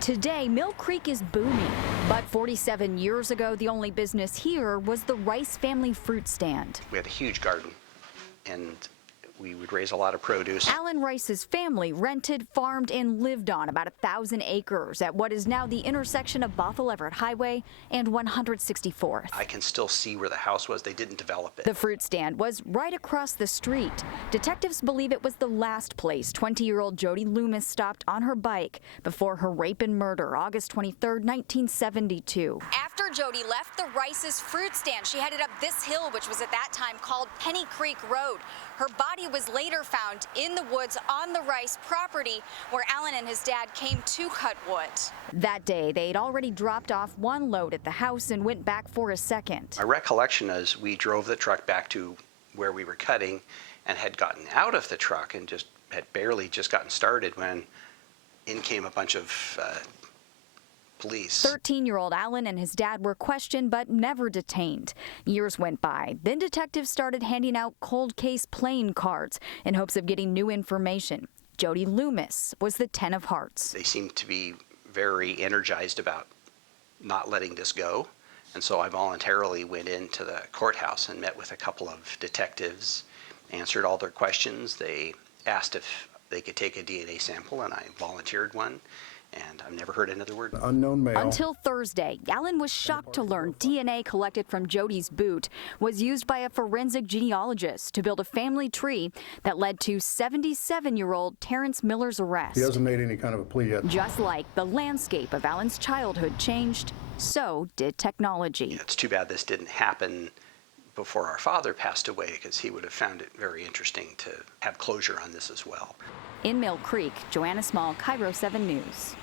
Today, Mill Creek is booming, but 47 years ago, the only business here was the Rice family fruit stand. We had a huge garden, and we would raise a lot of produce. Alan Rice's family rented, farmed, and lived on about 1,000 acres at what is now the intersection of Bothell Everett Highway and 164th. I can still see where the house was. They didn't develop it. The fruit stand was right across the street. Detectives believe it was the last place 20-year-old Jody Loomis stopped on her bike before her rape and murder, August 23, 1972. After Jody left the Rice's fruit stand, she headed up this hill, which was at that time called Penny Creek Road. Her body was later found in the woods on the Rice property where Alan and his dad came to cut wood. That day, they'd already dropped off one load at the house and went back for a second. My recollection is we drove the truck back to where we were cutting and had gotten out of the truck and just had barely just gotten started when in came a bunch of police. 13-year-old Alan and his dad were questioned but never detained. Years went by. Then detectives started handing out cold case playing cards in hopes of getting new information. Jody Loomis was the 10 of hearts. They seemed to be very energized about not letting this go. And so I voluntarily went into the courthouse and met with a couple of detectives, answered all their questions. They asked if they could take a DNA sample, and I volunteered one. And I've never heard another word. Unknown male. Until Thursday, Alan was shocked to learn DNA collected from Jody's boot was used by a forensic genealogist to build a family tree that led to 77-year-old Terrence Miller's arrest. He hasn't made any kind of a plea yet. Just like the landscape of Alan's childhood changed, so did technology. It's too bad this didn't happen before our father passed away, because he would have found it very interesting to have closure on this as well. In Mill Creek, Joanna Small, Cairo 7 News.